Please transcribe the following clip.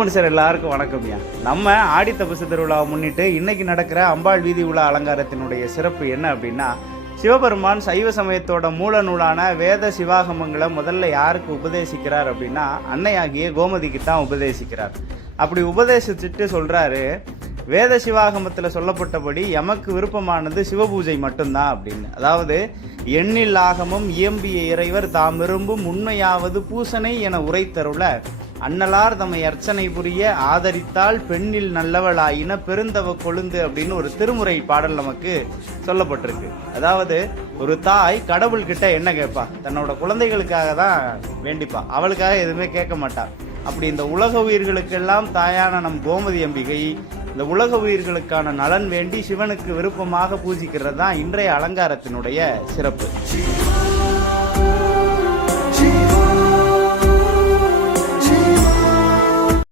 மனுஷர் எல்லாருக்கும் வணக்கம்யா. நம்ம ஆடி தபசு திருவிழாவை முன்னிட்டு இன்னைக்கு நடக்கிற அம்பாள் வீதி உலா அலங்காரத்தினுடைய சிறப்பு என்ன அப்படின்னா, சிவபெருமான் சைவ சமயத்தோட மூல நூலான வேத சிவாகமங்களை முதல்ல யாருக்கு உபதேசிக்கிறார் அப்படின்னா, அன்னையாகிய கோமதிக்கு தான் உபதேசிக்கிறார். அப்படி உபதேசிச்சுட்டு சொல்றாரு, வேத சிவாகமத்தில் சொல்லப்பட்டபடி எமக்கு விருப்பமானது சிவபூஜை மட்டும்தான் அப்படின்னு. அதாவது எண்ணில் ஆகமும் இயம்பிய இறைவர் தாம் விரும்பும் உண்மையாவது பூசனை என உரைத்தருள அன்னலார் தம்மை அர்ச்சனை புரிய ஆதரித்தால் பெண்ணில் நல்லவளாயின பெருந்தவ கொழுந்து அப்படின்னு ஒரு திருமுறை பாடல் நமக்கு சொல்லப்பட்டிருக்கு. அதாவது ஒரு தாய் கடவுள்கிட்ட என்ன கேட்பா? தன்னோட குழந்தைகளுக்காக தான் வேண்டிப்பா, அவளுக்காக எதுவுமே கேட்க மாட்டா. அப்படி இந்த உலக உயிர்களுக்கெல்லாம் தாயான நம் கோமதி அம்பிகை இந்த உலக உயிர்களுக்கான நலன் வேண்டி சிவனுக்கு விருப்பமாக பூஜிக்கிறது தான் இன்றைய அலங்காரத்தினுடைய சிறப்பு.